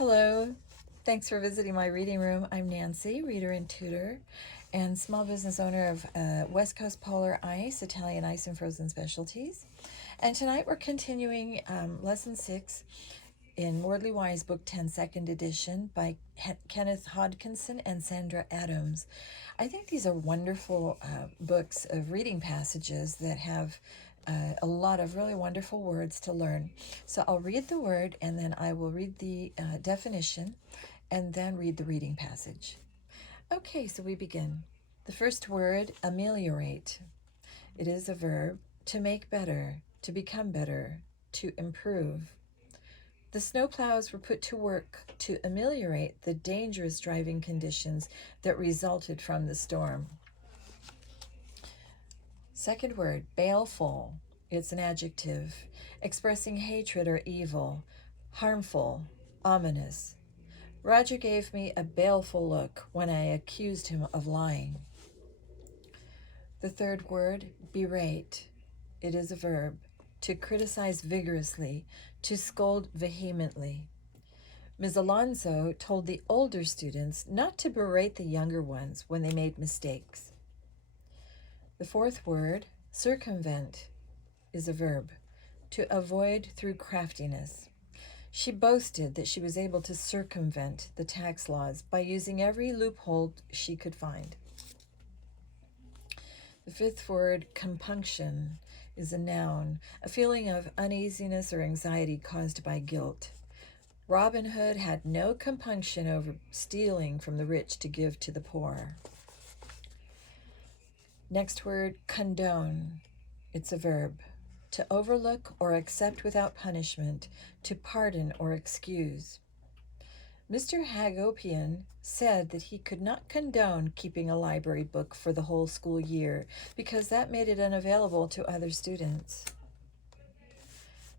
Hello, thanks for visiting my reading room. I'm Nancy, reader and tutor, and small business owner of West Coast Polar Ice, Italian Ice and Frozen Specialties. And tonight we're continuing Lesson 6 in Wordly Wise Book 10, Second Edition by Kenneth Hodkinson and Sandra Adams. I think these are wonderful books of reading passages that have a lot of really wonderful words to learn. So I'll read the word and then I will read the definition and then read the reading passage. Okay, so we begin. The first word, ameliorate. It is a verb, to make better, to become better, to improve. The snowplows were put to work to ameliorate the dangerous driving conditions that resulted from the storm. Second word, baleful. It's an adjective, expressing hatred or evil, harmful, ominous. Roger gave me a baleful look when I accused him of lying. The third word, berate. It is a verb, to criticize vigorously, to scold vehemently. Ms. Alonso told the older students not to berate the younger ones when they made mistakes. The fourth word, circumvent, is a verb, to avoid through craftiness. She boasted that she was able to circumvent the tax laws by using every loophole she could find. The fifth word, compunction, is a noun, a feeling of uneasiness or anxiety caused by guilt. Robin Hood had no compunction over stealing from the rich to give to the poor. Next word, condone. It's a verb, to overlook or accept without punishment, to pardon or excuse. Mr. Hagopian said that he could not condone keeping a library book for the whole school year because that made it unavailable to other students.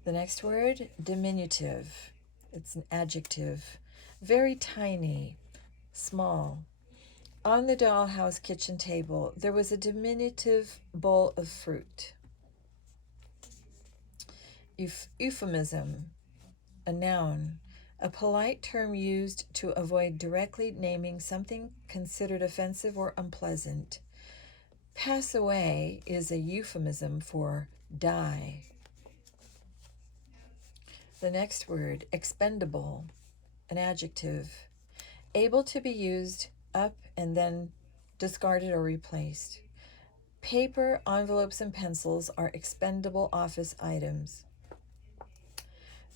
The next word, diminutive. It's an adjective, very tiny, small. On the dollhouse kitchen table, there was a diminutive bowl of fruit. Euphemism, a noun, a polite term used to avoid directly naming something considered offensive or unpleasant. Pass away is a euphemism for die. The next word, expendable, an adjective, able to be used up and then discarded or replaced. Paper, envelopes, and pencils are expendable office items.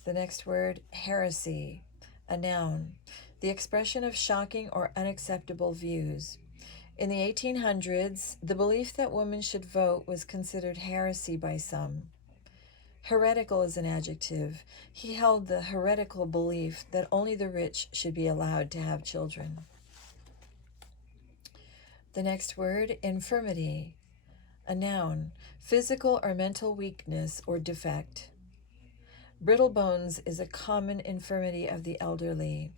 The next word, heresy, a noun, the expression of shocking or unacceptable views. In the 1800s, the belief that women should vote was considered heresy by some. Heretical is an adjective. He held the heretical belief that only the rich should be allowed to have children. The next word, infirmity, a noun, physical or mental weakness or defect. Brittle bones is a common infirmity of the elderly.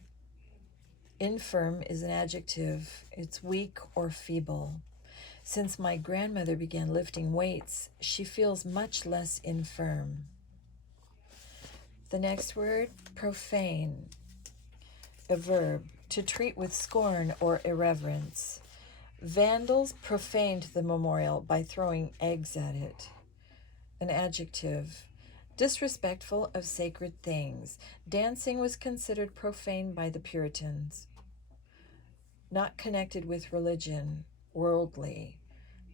Infirm is an adjective. It's weak or feeble. Since my grandmother began lifting weights, she feels much less infirm. The next word, profane, a verb, to treat with scorn or irreverence. Vandals profaned the memorial by throwing eggs at it. An adjective, disrespectful of sacred things. Dancing was considered profane by the Puritans. Not connected with religion, worldly.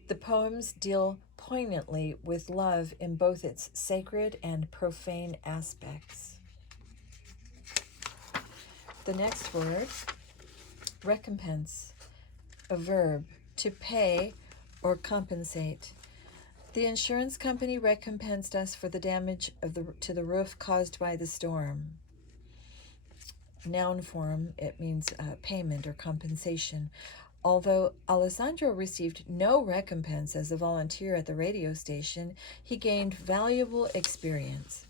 The poems deal poignantly with love in both its sacred and profane aspects. The next word, recompense, a verb, to pay or compensate. The insurance company recompensed us for the damage to the roof caused by the storm. Noun form, it means payment or compensation. Although Alessandro received no recompense as a volunteer at the radio station, he gained valuable experience.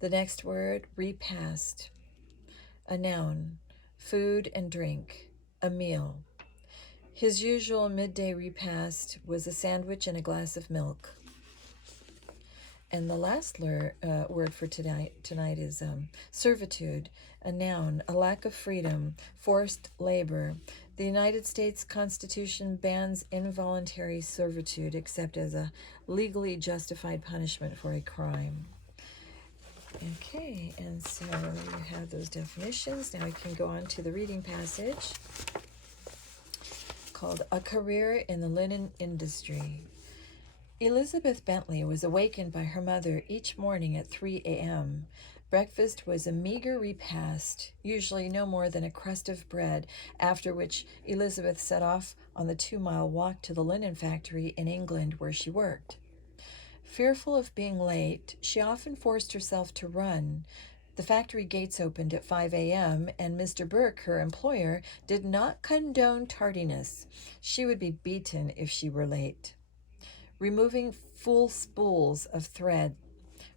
The next word, repast, a noun, food and drink, a meal. His usual midday repast was a sandwich and a glass of milk. And the last word for tonight is servitude, a noun, a lack of freedom, forced labor. The United States Constitution bans involuntary servitude except as a legally justified punishment for a crime. Okay, and so you have those definitions. Now we can go on to the reading passage called A Career in the Linen Industry. Elizabeth Bentley was awakened by her mother each morning at 3 a.m. Breakfast was a meager repast, usually no more than a crust of bread, after which Elizabeth set off on the 2-mile walk to the linen factory in England where she worked. Fearful of being late, she often forced herself to run. The factory gates opened at 5 a.m., and Mr. Burke, her employer, did not condone tardiness. She would be beaten if she were late. Removing full spools of thread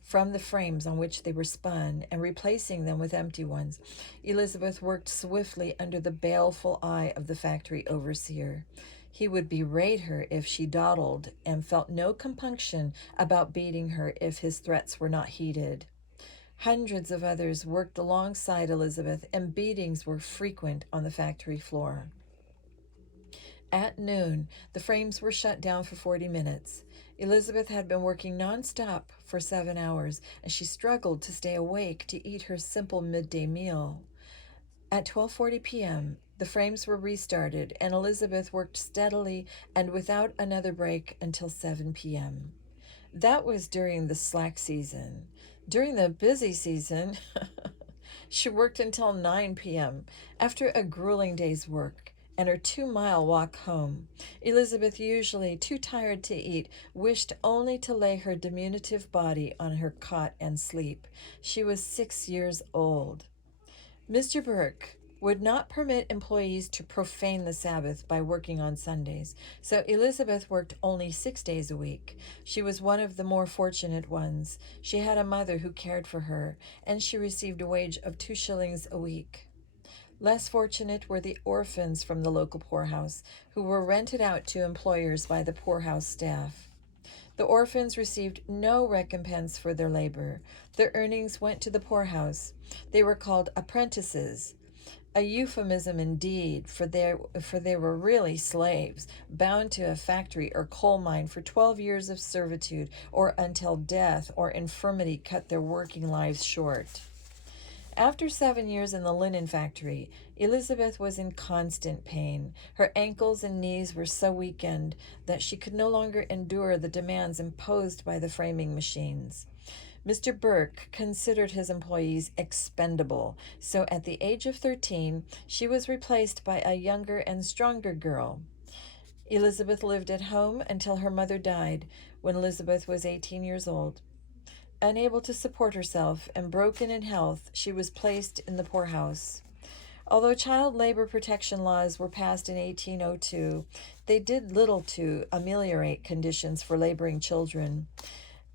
from the frames on which they were spun and replacing them with empty ones, Elizabeth worked swiftly under the baleful eye of the factory overseer. He would berate her if she dawdled and felt no compunction about beating her if his threats were not heeded. Hundreds of others worked alongside Elizabeth, and beatings were frequent on the factory floor. At noon, the frames were shut down for 40 minutes. Elizabeth had been working nonstop for 7 hours, and she struggled to stay awake to eat her simple midday meal. At 12:40 p.m., the frames were restarted, and Elizabeth worked steadily and without another break until 7 p.m. That was during the slack season. During the busy season, she worked until 9 p.m. After a grueling day's work and her 2-mile walk home, Elizabeth, usually too tired to eat, wished only to lay her diminutive body on her cot and sleep. She was 6 years old. Mr. Burke would not permit employees to profane the Sabbath by working on Sundays, so Elizabeth worked only 6 days a week. She was one of the more fortunate ones. She had a mother who cared for her, and she received a wage of 2 shillings a week. Less fortunate were the orphans from the local poorhouse, who were rented out to employers by the poorhouse staff. The orphans received no recompense for their labor. Their earnings went to the poorhouse. They were called apprentices, a euphemism indeed, for they were really slaves, bound to a factory or coal mine for 12 years of servitude, or until death or infirmity cut their working lives short. After 7 years in the linen factory, Elizabeth was in constant pain. Her ankles and knees were so weakened that she could no longer endure the demands imposed by the framing machines. Mr. Burke considered his employees expendable, so at the age of 13, she was replaced by a younger and stronger girl. Elizabeth lived at home until her mother died when Elizabeth was 18 years old. Unable to support herself and broken in health, she was placed in the poorhouse. Although child labor protection laws were passed in 1802, they did little to ameliorate conditions for laboring children.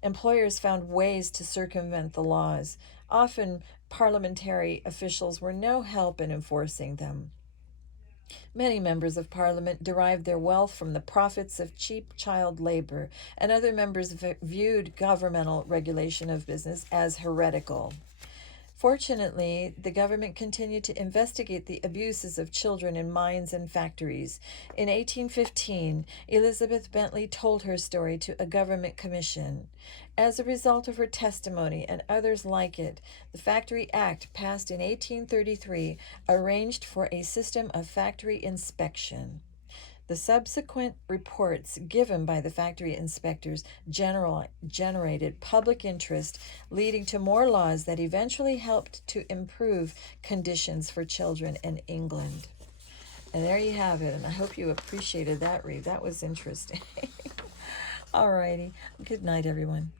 Employers found ways to circumvent the laws. Often, parliamentary officials were no help in enforcing them. Many members of Parliament derived their wealth from the profits of cheap child labor, and other members viewed governmental regulation of business as heretical. Fortunately, the government continued to investigate the abuses of children in mines and factories. In 1815, Elizabeth Bentley told her story to a government commission. As a result of her testimony and others like it, the Factory Act, passed in 1833, arranged for a system of factory inspection. The subsequent reports given by the factory inspectors generated public interest, leading to more laws that eventually helped to improve conditions for children in England. And there you have it, and I hope you appreciated that read. That was interesting. All righty. Good night, everyone.